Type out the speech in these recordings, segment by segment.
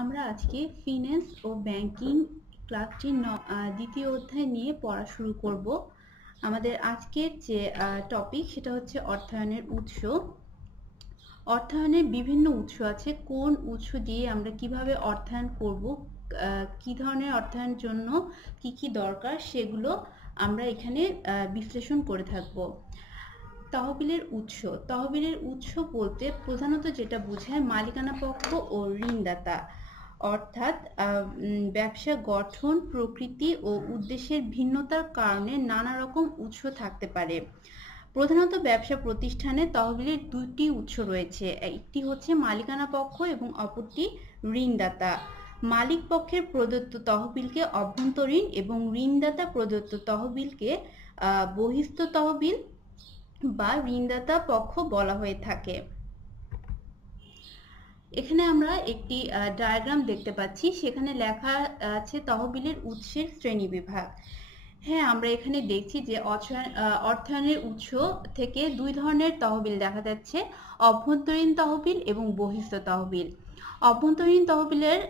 আমরা আজকে ফিন্যান্স ও ব্যাংকিং ক্লাসটির দ্বিতীয় অধ্যায় নিয়ে পড়া শুরু করব। আমাদের আজকের যে টপিক সেটা হচ্ছে অর্থায়নের উৎস। অর্থায়নের বিভিন্ন উৎস আছে, কোন উৎস দিয়ে আমরা কিভাবে অর্থায়ন করব, কি ধরনের অর্থায়নের জন্য কি কি দরকার সেগুলো আমরা এখানে বিশ্লেষণ করে থাকব। তহবিলের উৎস। তহবিলের উৎস বলতে প্রধানত যেটা বোঝায় মালিকানা পক্ষ ও ঋণদাতা, অর্থাৎ ব্যবসা গঠন, প্রকৃতি ও উদ্দেশ্যের ভিন্নতার কারণে নানা রকম উৎস থাকতে পারে। প্রধানত ব্যবসা প্রতিষ্ঠানে তহবিলের দুটি উৎস রয়েছে, একটি হচ্ছে মালিকানা পক্ষ এবং অপরটি ঋণদাতা। মালিক পক্ষের প্রদত্ত তহবিলকে অভ্যন্তরীণ এবং ঋণদাতা প্রদত্ত তহবিলকে বহিস্থ তহবিল বা ঋণদাতা পক্ষ বলা হয়ে থাকে। এখানে আমরা একটি ডায়াগ্রাম দেখতে পাচ্ছি, সেখানে লেখা আছে তহবিলের উৎসের শ্রেণীবিভাগ। হ্যাঁ, আমরা এখানে দেখছি যে অর্থায়নের উৎস থেকে দুই ধরনের তহবিল দেখা যাচ্ছে, অভ্যন্তরীণ তহবিল এবং বহিস্থ তহবিল। অভ্যন্তরীণ তহবিলের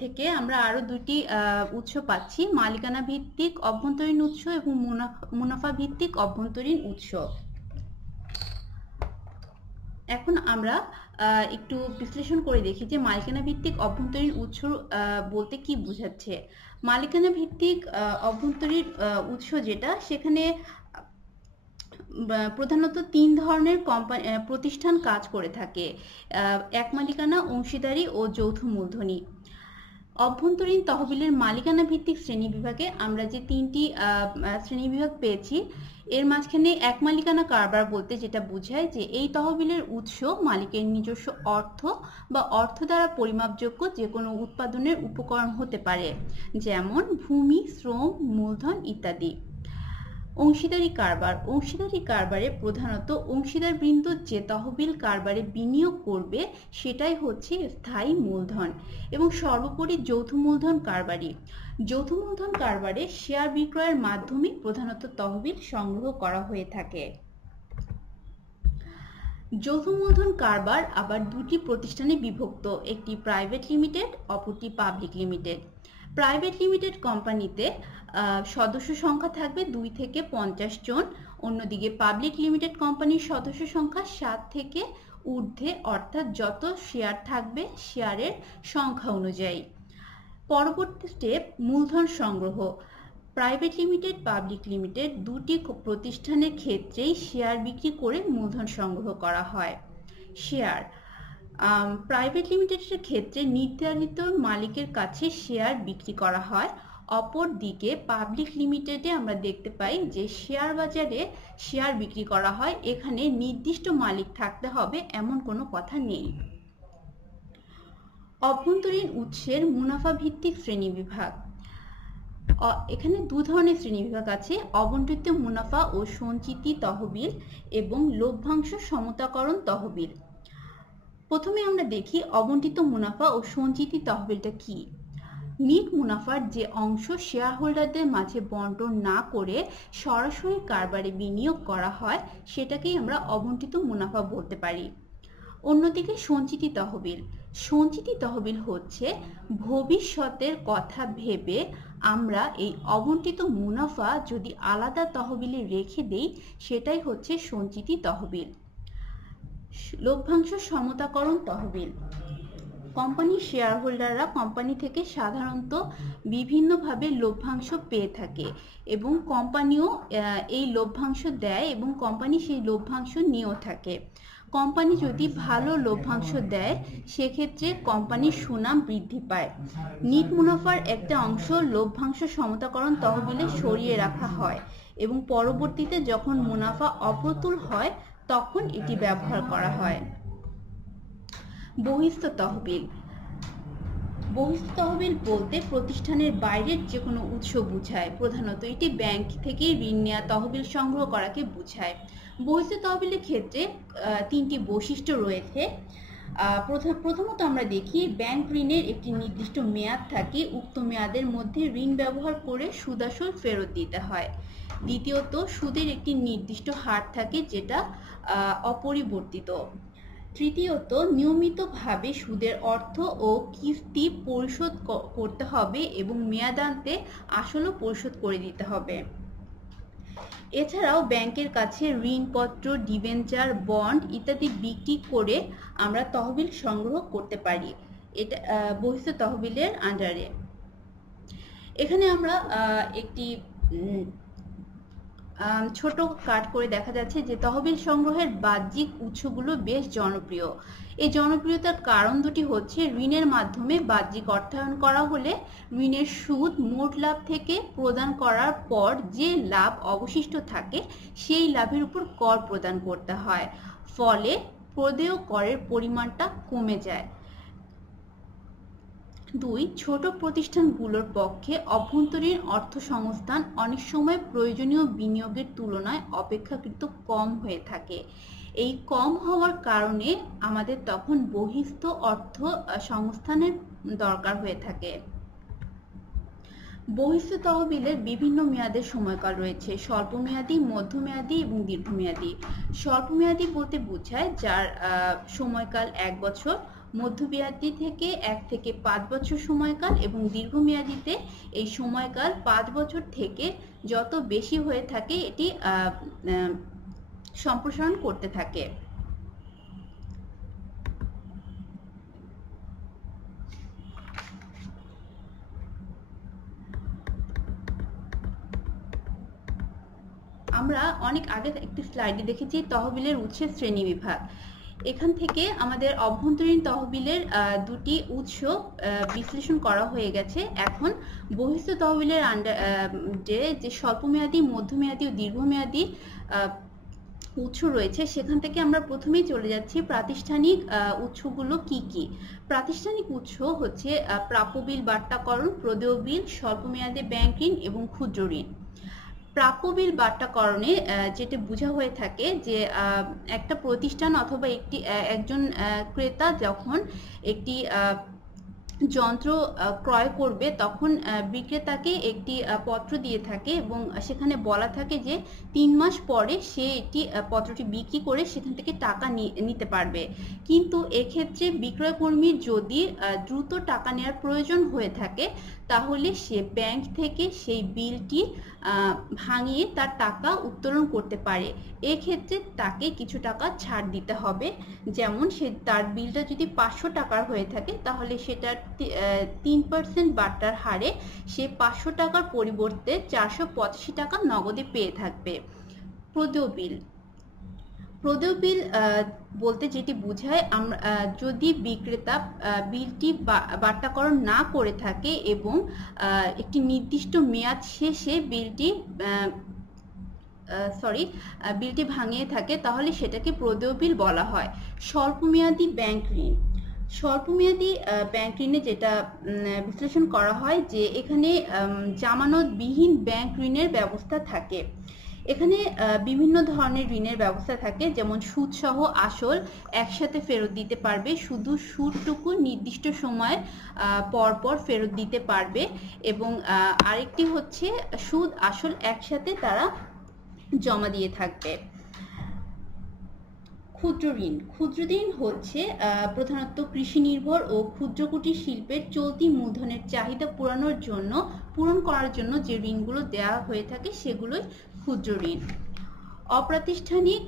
থেকে আমরা আরো দুটি উৎস পাচ্ছি, মালিকানা ভিত্তিক অভ্যন্তরীণ উৎস এবং মুনাফা ভিত্তিক অভ্যন্তরীণ উৎস। এখন আমরা একটু বিশ্লেষণ করে দেখি যে মালিকানা ভিত্তিক অভ্যন্তরীণ উৎস বলতে কি বোঝাচ্ছে। মালিকানা ভিত্তিক অভ্যন্তরীণ উৎস যেটা, সেখানে প্রধানত তিন ধরনের প্রতিষ্ঠান কাজ করে থাকে, এক মালিকানা, অংশীদারি ও যৌথ মূলধনী। অভ্যন্তরীণ তহবিলের মালিকানা ভিত্তিক শ্রেণীবিভাগে আমরা যে তিনটি শ্রেণীবিভাগ পেয়েছি, এর মাঝখানে এক মালিকানা কারবার বলতে যেটা বোঝায় যে এই তহবিলের উৎস মালিকের নিজস্ব অর্থ বা অর্থ দ্বারা পরিমাপযোগ্য যে কোনো উৎপাদনের উপকরণ হতে পারে, যেমন ভূমি, শ্রম, মূলধন ইত্যাদি। অংশীদারি কারবার। অংশীদারি কারবারে প্রধানত অংশীদারবৃন্দ যে তহবিল কারবারে বিনিয়োগ করবে সেটাই হচ্ছে স্থায়ী মূলধন। এবং সর্বোপরি যৌথ মূলধন কারবারি। যৌথ মূলধন কারবারে শেয়ার বিক্রয়ের মাধ্যমে প্রধানত তহবিল সংগ্রহ করা হয়ে থাকে। যৌথ মূলধন কারবার আবার দুটি প্রতিষ্ঠানে বিভক্ত, একটি প্রাইভেট লিমিটেড, অপরটি পাবলিক লিমিটেড। প্রাইভেট লিমিটেড কোম্পানিতে সদস্য সংখ্যা থাকবে 2 থেকে 50 জন, অন্যদিকে পাবলিক লিমিটেড কোম্পানির সদস্য সংখ্যা 7 থেকে ঊর্ধ্বে, অর্থাৎ যত শেয়ার থাকবে শেয়ারের সংখ্যা অনুযায়ী। পরবর্তী স্টেপ, মূলধন সংগ্রহ। প্রাইভেট লিমিটেড, পাবলিক লিমিটেড দুটি প্রতিষ্ঠানের ক্ষেত্রেই শেয়ার বিক্রি করে মূলধন সংগ্রহ করা হয়। শেয়ার। প্রাইভেট লিমিটেডের ক্ষেত্রে নির্ধারিত মালিকের কাছে শেয়ার বিক্রি করা হয়। অপর দিকে পাবলিক লিমিটেডে আমরা দেখতে পাই যে শেয়ার বাজারে শেয়ার বিক্রি করা হয়, এখানে নির্দিষ্ট মালিক থাকতে হবে এমন কোনো কথা নেই। অভ্যন্তরীণ উৎসের মুনাফা ভিত্তিক শ্রেণীবিভাগ। এখানে দু ধরনের শ্রেণীবিভাগ আছে, অবন্টিত মুনাফা ও সঞ্চিতি তহবিল এবং লভ্যাংশ সমতাকরণ তহবিল। প্রথমে আমরা দেখি অবন্টিত মুনাফা ও সঞ্চিতি তহবিলটা কি। নিট মুনাফার যে অংশ শেয়ার হোল্ডারদের মাঝে বন্টন না করে সরাসরি কারবারে বিনিয়োগ করা হয় সেটাকেই আমরা অবন্টিত মুনাফা বলতে পারি। অন্যদিকে সঞ্চিতি তহবিল। সঞ্চিতি তহবিল হচ্ছে ভবিষ্যতের কথা ভেবে আমরা এই অবন্টিত মুনাফা যদি আলাদা তহবিলে রেখে দেই সেটাই হচ্ছে সঞ্চিতি তহবিল। লভ্যাংশ সমতাকরণ তহবিল। কোম্পানির শেয়ার হোল্ডাররা কোম্পানি থেকে সাধারণত বিভিন্নভাবে লভ্যাংশ পেয়ে থাকে এবং কোম্পানিও এই লভ্যাংশ দেয় এবং কোম্পানি সেই লভ্যাংশ নিয়েও থাকে। কোম্পানি যদি ভালো লভ্যাংশ দেয় সেক্ষেত্রে কোম্পানির সুনাম বৃদ্ধি পায়। নিট মুনাফার একটা অংশ লভ্যাংশ সমতাকরণ তহবিলে সরিয়ে রাখা হয় এবং পরবর্তীতে যখন মুনাফা অপ্রতুল হয় তখন এটি ব্যবহার করা হয়। বহিস্থ তহবিল। বহিস্থ তহবিল বলতে প্রতিষ্ঠানের বাইরের যে কোনো উৎস বোঝায়, প্রধানত এটি ব্যাংক থেকে ঋণ নেওয়া তহবিল সংগ্রহ করাকে বোঝায়। বহিস্থ তহবিলের ক্ষেত্রে তিনটি বৈশিষ্ট্য রয়েছে। প্রথমত আমরা দেখি ব্যাংক ঋণের একটি নির্দিষ্ট মেয়াদ থাকে, উক্ত মেয়াদের মধ্যে ঋণ ব্যবহার করে সুদাসল ফেরত দিতে হয়। দ্বিতীয়ত সুদের একটি নির্দিষ্ট হার থাকে যেটা অপরিবর্তিত। তৃতীয়ত, নিয়মিতভাবে সুদের অর্থ ও কিস্তি পরিশোধ করতে হবে এবং মেয়াদান্তে আসলও পরিশোধ করে দিতে হবে। এছাড়াও ব্যাংকের কাছে ঋণপত্র, ডিবেঞ্চার, বন্ড ইত্যাদি বিক্রি করে আমরা তহবিল সংগ্রহ করতে পারি। এটা বহিঃস্থ তহবিলের আন্ডারে। এখানে আমরা একটি ছোট কাট করে দেখা যাচ্ছে যে তহবিল সংগ্রহের বাহ্যিক উৎসগুলো বেশ জনপ্রিয়। এই জনপ্রিয়তার কারণ দুটি হচ্ছে, ঋণের মাধ্যমে বাহ্যিক অর্থায়ন করা হলে ঋণের সুদ মোট লাভ থেকে প্রদান করার পর যে লাভ অবশিষ্ট থাকে সেই লাভের উপর কর প্রদান করতে হয়, ফলে প্রদেয় করের পরিমাণটা কমে যায়। 2, ছোট প্রতিষ্ঠানগুলোর পক্ষে অভ্যন্তরীণ অর্থসংস্থান অনেক সময় প্রয়োজনীয় বিনিয়োগের তুলনায় অপেক্ষাকৃত কম হয়ে থাকে। এই কম হওয়ার কারণে আমাদের তখন বহিঃস্থ অর্থ সংস্থানের দরকার হয়ে থাকে। বহিঃস্থ তহবিলের বিভিন্ন মেয়াদের সময়কাল রয়েছে, স্বল্পমেয়াদী, মধ্যমেয়াদী এবং দীর্ঘমেয়াদী। স্বল্পমেয়াদী বলতে বোঝায় যার সময়কাল 1 বছর, মধ্যমেয়াদী থেকে 1 থেকে 5 বছর সময়কাল এবং দীর্ঘমেয়াদীতে এই সময়কাল 5 বছর থেকে যত বেশি হয়ে থাকে এটি সম্প্রসারণ করতে থাকে। আমরা অনেক আগে একটি স্লাইডে দেখেছি তহবিলের উৎসের শ্রেণী বিভাগ। এখান থেকে আমাদের অভ্যন্তরীণ তহবিলের দুটি উৎস বিশ্লেষণ করা হয়ে গেছে। এখন বহিঃস্থ তহবিলের যে স্বল্পমেয়াদী, মধ্যমেয়াদী ও দীর্ঘমেয়াদী উৎস রয়েছে সেখান থেকে আমরা প্রথমেই চলে যাচ্ছি প্রাতিষ্ঠানিক উৎসগুলো কি কি। প্রাতিষ্ঠানিক উৎস হচ্ছে প্রাপ্য বিল বাট্টাকরণ, প্রদেয় বিল, স্বল্পমেয়াদী ব্যাংক ঋণ এবং ক্ষুদ্র ঋণ। প্রাপ্য বিল বাট্টাকরণে যেটা বোঝা হয়ে থাকে যে একটা প্রতিষ্ঠান অথবা একজন ক্রেতা যখন একটি যন্ত্র ক্রয় করবে তখন বিক্রেতাকে একটি পত্র দিয়ে থাকে এবং সেখানে বলা থাকে যে 3 মাস পরে সে এটি পত্রটি বিক্রি করে সেখান থেকে টাকা নিতে পারবে। কিন্তু এক্ষেত্রে বিক্রয় কর্মীর যদি দ্রুত টাকা নেওয়ার প্রয়োজন হয়ে থাকে তাহলে সে ব্যাংক থেকে সেই বিলটি ভাঙিয়ে তার টাকা উত্তোলন করতে পারে। এক্ষেত্রে তাকে কিছু টাকা ছাড় দিতে হবে। যেমন তার বিলটা যদি 500 টাকার হয়ে থাকে তাহলে সেটার 3% বাট্টার হারে সে 500 টাকার পরিবর্তে 485 টাকা নগদে পেয়ে থাকবে। প্রদেয় বিল। প্রদেয় বিল বলতে যেটি বোঝায় যদি বিক্রেতা বিলটি বাট্টাকরণ না করে থাকে এবং একটি নির্দিষ্ট মেয়াদ শেষে বিলটি ভাঙিয়ে থাকে তাহলে সেটাকে প্রদেয় বিল বলা হয়। স্বল্পমেয়াদী ব্যাংক ঋণ। স্বল্পমেয়াদী ব্যাংক ঋণে যেটা বিশ্লেষণ করা হয় যে এখানে জামানতবিহীন ব্যাংক ঋণের ব্যবস্থা থাকে। এখানে বিভিন্ন ধরনের ঋণের ব্যবস্থা থাকে, যেমন সুদ সহ আসল একসাথে ফেরত দিতে পারবে, শুধু সুদটুকু নির্দিষ্ট সময় পর পর ফেরত দিতে পারবে এবং আরেকটি হচ্ছে সুদ আসল একসাথে তারা জমা দিয়ে থাকবে। ক্ষুদ্র ঋণ। ক্ষুদ্র ঋণ হচ্ছে প্রধানত কৃষি নির্ভর ও ক্ষুদ্র কুটির শিল্পের চলতি মূলধনের চাহিদা পূরণ করার জন্য যে ঋণগুলো দেওয়া হয়ে থাকে সেগুলোই ক্ষুদ্র ঋণ। অপ্রাতিষ্ঠানিক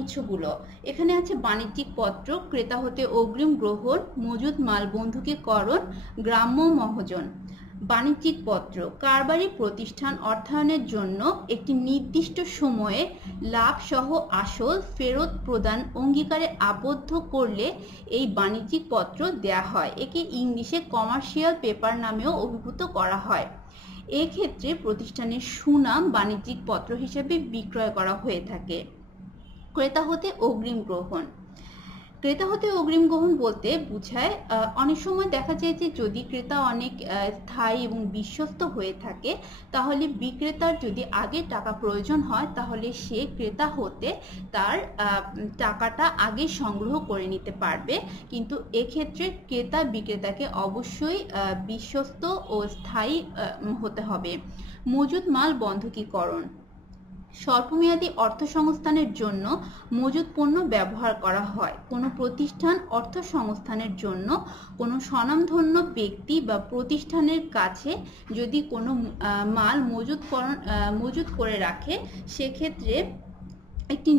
উৎসগুলো এখানে আছে বাণিজ্যিক পত্র, ক্রেতা হতে অগ্রিম গ্রহণ, মজুদ মাল বন্ধুকীকরণ, গ্রাম্য মহাজন। বাণিজ্যিক পত্র কারবারি প্রতিষ্ঠান অর্থায়নের জন্য একটি নির্দিষ্ট সময়ে লাভ সহ আসল ফেরত প্রদান অঙ্গীকারে আবদ্ধ করলে এই বাণিজ্যিক পত্র দেয়া হয়। একে ইংলিশে কমার্শিয়াল পেপার নামেও অভিভূত করা হয়। এক্ষেত্রে প্রতিষ্ঠানের সুনাম বাণিজ্যিক পত্র হিসেবে বিক্রয় করা হয়ে থাকে। ক্রেতা হতে অগ্রিম গ্রহণ। ক্রেতা হতে অগ্রিম গ্রহণ বলতে বোঝায় অনেক সময় দেখা যায় যে যদি ক্রেতা অনেক স্থায়ী এবং বিশ্বস্ত হয়ে থাকে তাহলে বিক্রেতার যদি আগে টাকা প্রয়োজন হয় তাহলে সে ক্রেতা হতে তার টাকাটা আগে সংগ্রহ করে নিতে পারবে। কিন্তু এক্ষেত্রে ক্রেতা বিক্রেতাকে অবশ্যই বিশ্বস্ত ও স্থায়ী হতে হবে। মজুদ মাল বন্ধকীকরণ। স্বল্পমেয়াদী অর্থসংস্থানের জন্য মজুত পণ্য ব্যবহার করা হয়। কোনো প্রতিষ্ঠান অর্থসংস্থানের জন্য কোনো স্বনামধন্য ব্যক্তি বা প্রতিষ্ঠানের কাছে যদি কোনো মাল মজুত করে রাখে, সেক্ষেত্রে একটি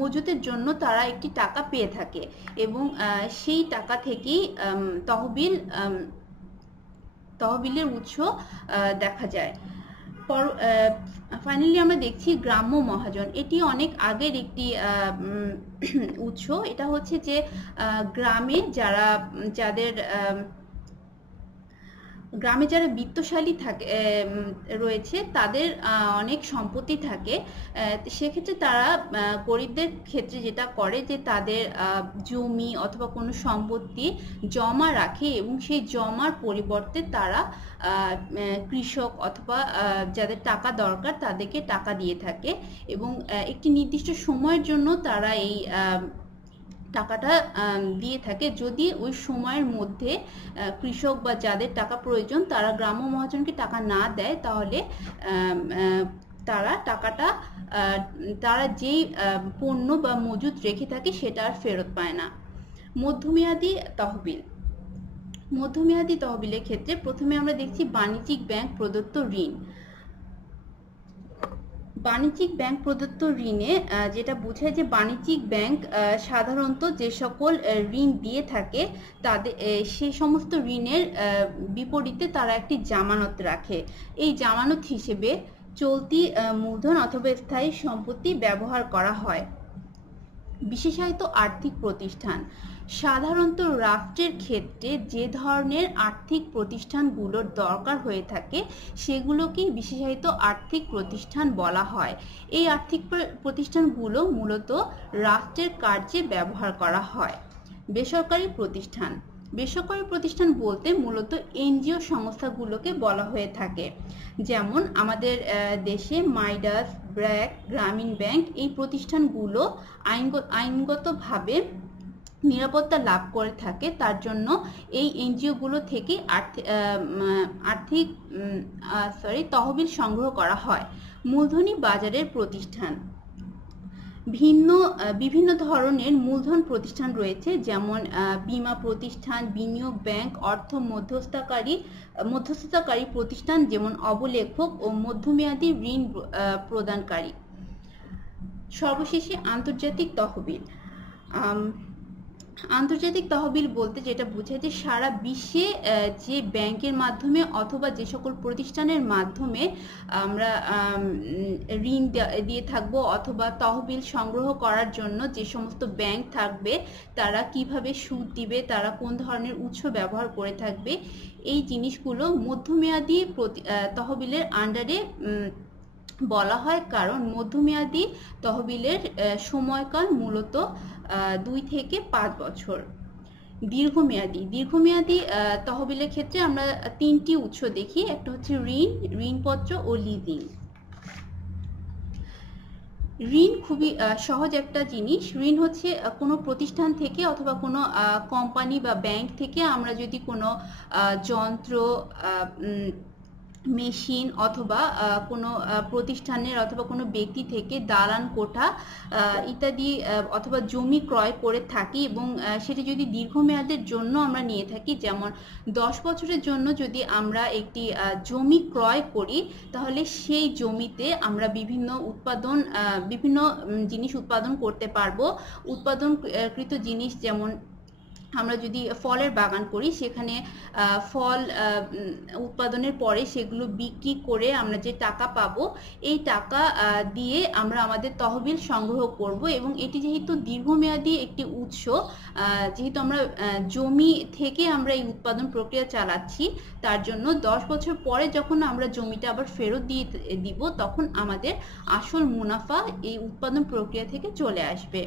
মজুতের জন্য তারা একটি টাকা পেয়ে থাকে এবং সেই টাকা থেকেই তহবিলের উৎস দেখা যায়। ফাইনালি আমরা দেখছি গ্রাম্য মহাজন। এটি অনেক আগের একটি উৎস। এটা হচ্ছে যে গ্রামে যারা বিত্তশালী রয়েছে, তাদের অনেক সম্পত্তি থাকে। সেক্ষেত্রে তারা গরিবদের ক্ষেত্রে যেটা করে যে তাদের জমি অথবা কোনো সম্পত্তি জমা রাখে এবং সেই জমার পরিবর্তে তারা কৃষক অথবা যাদের টাকা দরকার তাদেরকে টাকা দিয়ে থাকে এবং একটি নির্দিষ্ট সময়ের জন্য তারা এই টাকাটা দিয়ে থাকে। যদি ওই সময়ের মধ্যে কৃষক বা যাদের টাকা প্রয়োজন তারা গ্রাম্য মহাজনকে টাকা না দেয়, তাহলে তারা যেই পণ্য বা মজুত রেখে থাকে সেটা আর ফেরত পায় না। মধ্যমেয়াদী তহবিল। মধ্যমেয়াদী তহবিলের ক্ষেত্রে প্রথমে আমরা দেখছি বাণিজ্যিক ব্যাংক প্রদত্ত ঋণ। বাণিজ্যিক ব্যাংক প্রদত্ত ঋণে যেটা বোঝায় যে বাণিজ্যিক ব্যাংক সাধারণত যে সকল ঋণ দিয়ে থাকে তাদের সেই সমস্ত ঋণের বিপরীতে তারা একটি জামানত রাখে। এই জামানত হিসেবে চলতি মূলধন অথবা স্থায়ী সম্পত্তি ব্যবহার করা হয়। বিশেষায়িত আর্থিক প্রতিষ্ঠান। সাধারণত রাষ্ট্রের ক্ষেত্রে যে ধরনের আর্থিক প্রতিষ্ঠানগুলোর দরকার হয়ে থাকে সেগুলোকেই বিশেষায়িত আর্থিক প্রতিষ্ঠান বলা হয়। এই আর্থিক প্রতিষ্ঠানগুলো মূলত রাষ্ট্রের কার্যে ব্যবহার করা হয়। বেসরকারি প্রতিষ্ঠান। বেসরকারি প্রতিষ্ঠান বলতে মূলত এনজিও সংস্থাগুলোকে বলা হয়ে থাকে। যেমন আমাদের দেশে মাইডাস, ব্র্যাক, গ্রামীণ ব্যাংক এই প্রতিষ্ঠানগুলো আইনগতভাবে নিরাপত্তা লাভ করে থাকে। তার জন্য এই এনজিওগুলো থেকে তহবিল সংগ্রহ করা হয়। মূলধনী বাজারের প্রতিষ্ঠান। বিভিন্ন ধরনের মূলধন প্রতিষ্ঠান রয়েছে, যেমন বীমা প্রতিষ্ঠান, বিনিয়োগ ব্যাংক, অর্থ মধ্যস্থতাকারী প্রতিষ্ঠান যেমন অবলেখক ও মধ্যমেয়াদী ঋণ প্রদানকারী। সর্বশেষে আন্তর্জাতিক তহবিল। আন্তর্জাতিক তহবিল বলতে যেটা বোঝায় যে সারা বিশ্বে যে ব্যাংকের মাধ্যমে অথবা যে সকল প্রতিষ্ঠানের মাধ্যমে আমরা ঋণ দিয়ে থাকবো অথবা তহবিল সংগ্রহ করার জন্য যে সমস্ত ব্যাংক থাকবে তারা কিভাবে সুদ দিবে, তারা কোন ধরনের উৎস ব্যবহার করে থাকবে, এই জিনিসগুলো মধ্যমেয়াদী তহবিলের আন্ডারে বলা হয়। কারণ মধ্যমেয়াদী তহবিলের সময়কাল মূলত 2 থেকে 5 বছর। দীর্ঘমেয়াদী তহবিলের ক্ষেত্রে আমরা 3টি উৎস দেখি। একটা হচ্ছে ঋণপত্র ও লিজিং। ঋণ খুবই সহজ একটা জিনিস। ঋণ হচ্ছে কোনো প্রতিষ্ঠান থেকে অথবা কোনো কোম্পানি বা ব্যাংক থেকে আমরা যদি কোনো যন্ত্র, মেশিন অথবা কোনো প্রতিষ্ঠানের অথবা কোনো ব্যক্তি থেকে দালান কোঠা ইত্যাদি অথবা জমি ক্রয় করে থাকি এবং সেটি যদি দীর্ঘমেয়াদের জন্য আমরা নিয়ে থাকি, যেমন 10 বছরের জন্য যদি আমরা একটি জমি ক্রয় করি, তাহলে সেই জমিতে আমরা বিভিন্ন জিনিস উৎপাদন করতে পারবো। উৎপাদনকৃত জিনিস যেমন আমরা যদি ফলের বাগান করি, সেখানে ফল উৎপাদনের পরে সেগুলো বিক্রি করে আমরা যে টাকা পাবো, এই টাকা দিয়ে আমরা আমাদের তহবিল সংগ্রহ করব। এবং এটি যেহেতু দীর্ঘমেয়াদী একটি উৎস, যেহেতু আমরা জমি থেকে আমরা এই উৎপাদন প্রক্রিয়া চালাচ্ছি, তার জন্য 10 বছর পরে যখন আমরা জমিটা আবার ফেরত দিব, তখন আমাদের আসল মুনাফা এই উৎপাদন প্রক্রিয়া থেকে চলে আসবে।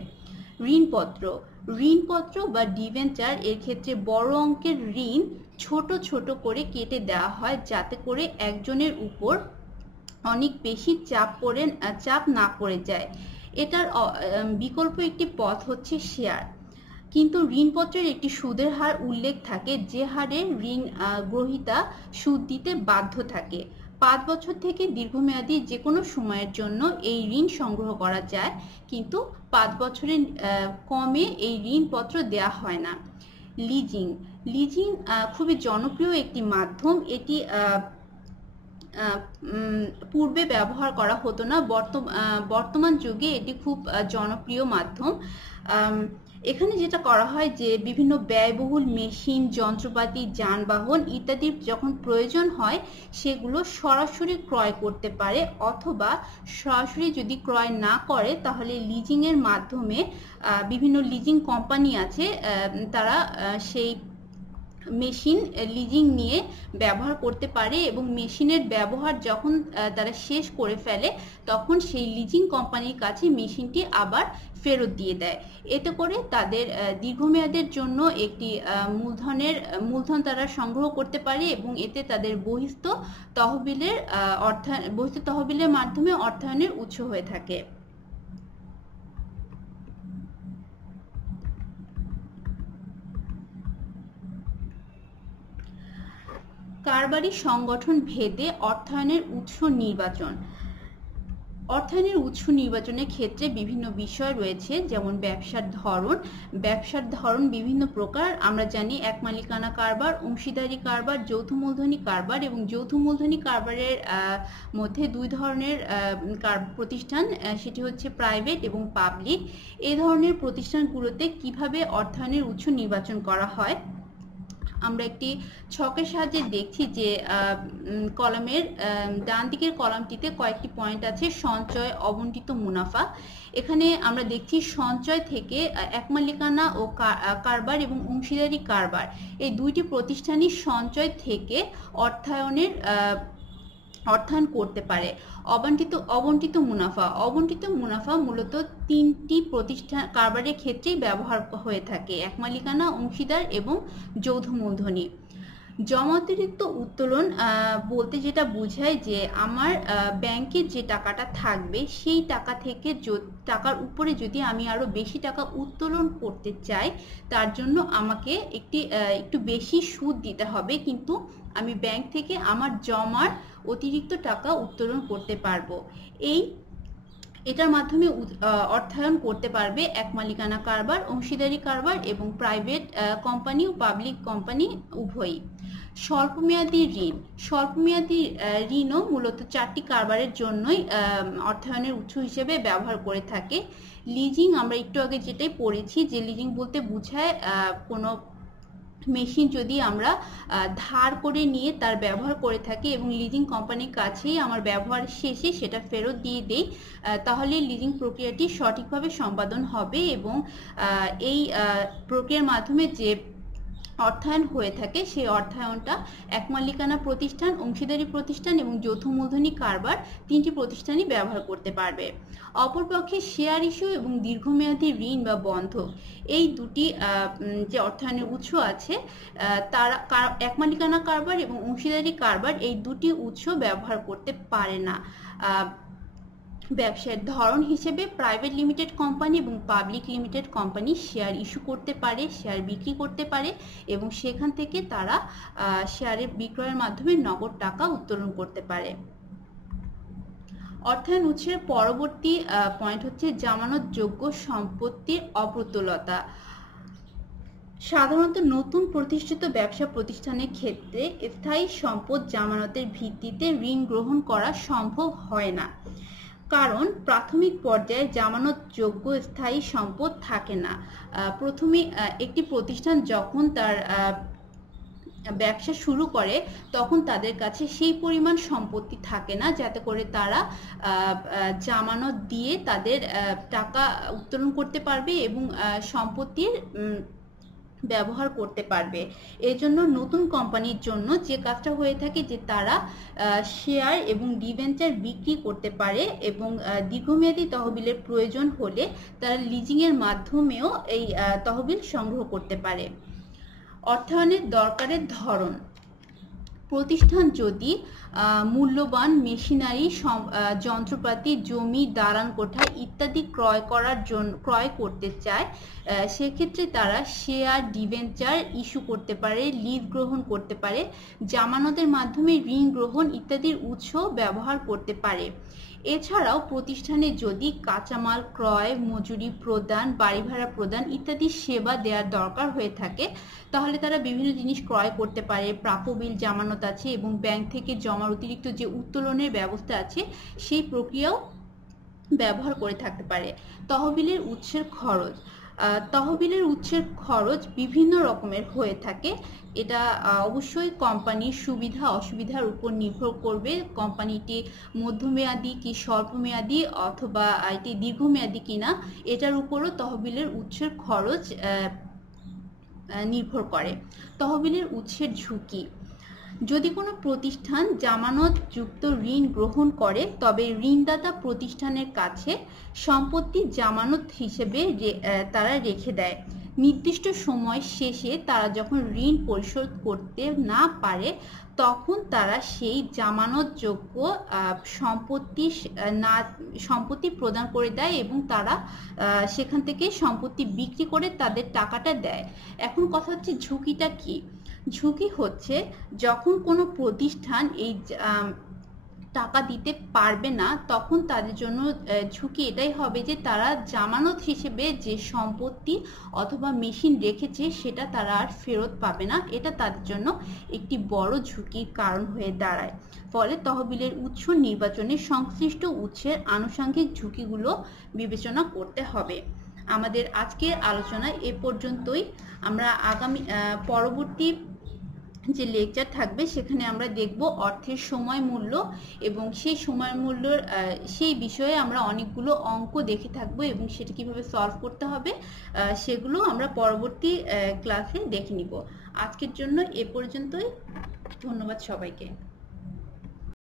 ঋণপত্র বা ডিবেঞ্চার, এর ক্ষেত্রে বড় অঙ্কের ঋণ ছোট ছোট করে কেটে দেওয়া হয় যাতে করে একজনের উপর অনেক বেশি চাপ না পড়ে যায়। এটার বিকল্প একটি পথ হচ্ছে শেয়ার। কিন্তু ঋণপত্রের একটি সুদের হার উল্লেখ থাকে, যে হারে ঋণ গ্রহীতা সুদ দিতে বাধ্য থাকে। 5 বছর থেকে দীর্ঘমেয়াদী যে কোনো সময়ের জন্য এই ঋণ সংগ্রহ করা যায়, কিন্তু 5 বছরের কমে এই ঋণপত্র দেওয়া হয় না। লিজিং লিজিং খুবই জনপ্রিয় একটি মাধ্যম। এটি পূর্বে ব্যবহার করা হতো না, বর্তমান যুগে এটি খুব জনপ্রিয় মাধ্যম। এখানে যেটা করা হয় যে বিভিন্ন ব্যয়বহুল মেশিন, যন্ত্রপাতি, যানবাহন ইত্যাদির যখন প্রয়োজন হয় সেগুলো সরাসরি ক্রয় করতে পারে, অথবা সরাসরি যদি ক্রয় না করে তাহলে লিজিং এর মাধ্যমে বিভিন্ন লিজিং কোম্পানি আছে, তারা সেই মেশিন লিজিং নিয়ে ব্যবহার করতে পারে এবং মেশিনের ব্যবহার যখন তারা শেষ করে ফেলে তখন সেই লিজিং কোম্পানির কাছে মেশিনটি আবার ফেরত দিয়ে দেয়। এতে করে তাদের দীর্ঘমেয়াদের জন্য একটি মূলধন তারা সংগ্রহ করতে পারে এবং এতে তাদের বহিস্থ তহবিলের মাধ্যমে অর্থায়নের উৎস হয়ে থাকে। কারবারি সংগঠন ভেদে অর্থায়নের উৎস নির্বাচন। অর্থায়নের উৎস নির্বাচনের ক্ষেত্রে বিভিন্ন বিষয় রয়েছে, যেমন ব্যবসার ধরন বিভিন্ন প্রকার। আমরা জানি এক মালিকানা কারবার, অংশীদারি কারবার, যৌথ মূলধনী কারবার, এবং যৌথ মূলধনী কারবারের মধ্যে দুই ধরনের প্রতিষ্ঠান, সেটি হচ্ছে প্রাইভেট এবং পাবলিক। এই ধরনের প্রতিষ্ঠানগুলোতে কিভাবে অর্থায়নের উৎস নির্বাচন করা হয় আমরা একটি ছকের সাহায্যে দেখছি যে কলামের ডান দিকের কলামটিতে কয়েকটি পয়েন্ট আছে। সঞ্চয়, অবন্টিত মুনাফা। এখানে আমরা দেখছি সঞ্চয় থেকে এক মালিকানা ও কারবার এবং অংশীদারি কারবার এই দুইটি প্রতিষ্ঠানই সঞ্চয় থেকে অর্থায়ন করতে পারে। অবন্টিত মুনাফা মূলত তিনটি প্রতিষ্ঠান কারবারের ক্ষেত্রেই ব্যবহার হয়ে থাকে: এক মালিকানা, অংশীদার এবং যৌথ মূলধনী। জমাতিরিক্ত উত্তোলন বলতে যেটা বোঝায় যে আমার ব্যাংকে যে টাকাটা থাকবে সেই টাকা থেকে টাকার উপরে যদি আমি আরো বেশি টাকা উত্তোলন করতে চাই তার জন্য আমাকে একটু বেশি সুদ দিতে হবে, কিন্তু আমি ব্যাংক থেকে আমার জমার অতিরিক্ত টাকা উত্তোলন করতে পারবো। এটার মাধ্যমে অর্থায়ন করতে পারবে এক মালিকানা কারবার, অংশীদারি কারবার এবং প্রাইভেট কোম্পানি ও পাবলিক কোম্পানি উভয়ই। স্বল্পমেয়াদী ঋণও মূলত 4টি কারবারের জন্যই অর্থায়নের উৎস হিসেবে ব্যবহার করে থাকে। লিজিং আমরা একটু আগে যেটাই পড়েছি যে লিজিং বলতে বোঝায় কোনো মেশিন যদি আমরা ধার করে নিয়ে তার ব্যবহার করে থাকি এবং লিজিং কোম্পানির কাছেই আমার ব্যবহার শেষে সেটা ফেরত দিয়ে দেই, তাহলে লিজিং প্রক্রিয়াটি সঠিকভাবে সম্পাদন হবে এবং এই প্রক্রিয়ার মাধ্যমে যে অর্থায়ন হয়ে থাকে সেই অর্থায়নটা এক মালিকানা প্রতিষ্ঠান, অংশীদারি প্রতিষ্ঠান এবং যৌথ মূলধনী কারবার তিনটি প্রতিষ্ঠানই ব্যবহার করতে পারবে। অপরপক্ষে শেয়ার ইস্যু এবং দীর্ঘমেয়াদী ঋণ বা বন্ধক, এই দুটি যে অর্থায়নের উৎস আছে তারা এক মালিকানা কারবার এবং অংশীদারি কারবার এই দুটি উৎস ব্যবহার করতে পারে না। ব্যবসায়ের ধরন হিসেবে প্রাইভেট লিমিটেড কোম্পানি এবং public limited company share issue করতে পারে, শেয়ার বিক্রি করতে পারে এবং সেখান থেকে তারা শেয়ারের বিক্রয়ের মাধ্যমে নগদ টাকা উত্তোলন করতে পারে। অর্থায়ন উৎসের পরবর্তী পয়েন্ট হচ্ছে জামানতযোগ্য সম্পত্তির অপ্রতুলতা। সাধারণত নতুন প্রতিষ্ঠিত ব্যবসা প্রতিষ্ঠানের ক্ষেত্রে স্থায়ী সম্পদ জামানতের ভিত্তিতে ঋণ গ্রহণ করা সম্ভব হয় না, কারণ প্রাথমিক পর্যায়ে জামানতযোগ্য স্থায়ী সম্পদ থাকে না। প্রথমে একটি প্রতিষ্ঠান যখন তার ব্যবসা শুরু করে তখন তাদের কাছে সেই পরিমাণ সম্পত্তি থাকে না যাতে করে তারা জামানত দিয়ে তাদের টাকা উত্তোলন করতে পারবে এবং সম্পত্তির ব্যবহার করতে পারবে। এই জন্য নতুন কোম্পানির জন্য যে কাজটা হয়ে থাকে যে তারা শেয়ার এবং ডিবেঞ্চার বিক্রি করতে পারে এবং দীর্ঘমেয়াদী তহবিলের প্রয়োজন হলে তারা লিজিং এর মাধ্যমেও এই তহবিল সংগ্রহ করতে পারে। অর্থায়নের দরকারের ধরন। প্রতিষ্ঠান যদি মূল্যবান মেশিনারি, যন্ত্রপাতি, জমি, দালান কোঠা ইত্যাদি ক্রয় করতে চায়, সেক্ষেত্রে তারা শেয়ার, ডিবেঞ্চার ইস্যু করতে পারে, লিজ গ্রহণ করতে পারে, জামানতের মাধ্যমে ঋণ গ্রহণ ইত্যাদির উৎস ব্যবহার করতে পারে। এছাড়াও প্রতিষ্ঠানে যদি কাঁচামাল ক্রয়, মজুরি প্রদান, বাড়ি ভাড়া প্রদান ইত্যাদি সেবা দেওয়ার দরকার হয়ে থাকে, তাহলে তারা বিভিন্ন জিনিস ক্রয় করতে পারে। প্রাপ্য বিল, জামানত আছে এবং ব্যাংক থেকে জমার অতিরিক্ত যে উত্তোলনের ব্যবস্থা আছে সেই প্রক্রিয়াও ব্যবহার করে থাকতে পারে। তহবিলের উৎসের খরচ। তহবিলের উৎসের খরচ বিভিন্ন রকমের হয়ে থাকে। এটা অবশ্যই কোম্পানির সুবিধা অসুবিধার উপর নির্ভর করবে। কোম্পানিটি মধ্যমেয়াদী কি স্বল্পমেয়াদী অথবা এটি দীর্ঘমেয়াদী কিনা, এটার উপরও তহবিলের উৎসের খরচ নির্ভর করে। তহবিলের উৎসের ঝুঁকি। যদি কোনো প্রতিষ্ঠান জামানত যুক্ত ঋণ গ্রহণ করে, তবে ঋণদাতা প্রতিষ্ঠানের কাছে সম্পত্তি জামানত হিসেবে তারা রেখে দেয়। নির্দিষ্ট সময় শেষে তারা যখন ঋণ পরিশোধ করতে না পারে, তখন তারা সেই জামানতযোগ্য সম্পত্তি প্রদান করে দেয় এবং তারা সেখান থেকে সম্পত্তি বিক্রি করে তাদের টাকাটা দেয়। এখন কথা হচ্ছে ঝুঁকিটা কি? ঝুঁকি হচ্ছে যখন কোনো প্রতিষ্ঠান এই টাকা দিতে পারবে না, তখন তাদের জন্য ঝুঁকি এটাই হবে যে তারা জামানত হিসেবে যে সম্পত্তি অথবা মেশিন রেখেছে সেটা তারা আর ফেরত পাবে না। এটা তাদের জন্য একটি বড় ঝুঁকির কারণ হয়ে দাঁড়ায়। ফলে তহবিলের উৎস নির্বাচনে সংশ্লিষ্ট উৎসের আনুষঙ্গিক ঝুঁকিগুলো বিবেচনা করতে হবে। আমাদের আজকের আলোচনা এ পর্যন্তই। আমরা পরবর্তী যে লেকচার থাকবে সেখানে আমরা দেখব অর্থের সময় মূল্য, এবং সেই সময় মূল্যের সেই বিষয়ে আমরা অনেকগুলো অঙ্ক দেখে থাকবো এবং সেটা কিভাবে সলভ করতে হবে সেগুলো আমরা পরবর্তী ক্লাসে দেখে নিব। আজকের জন্য এ পর্যন্তই। ধন্যবাদ সবাইকে।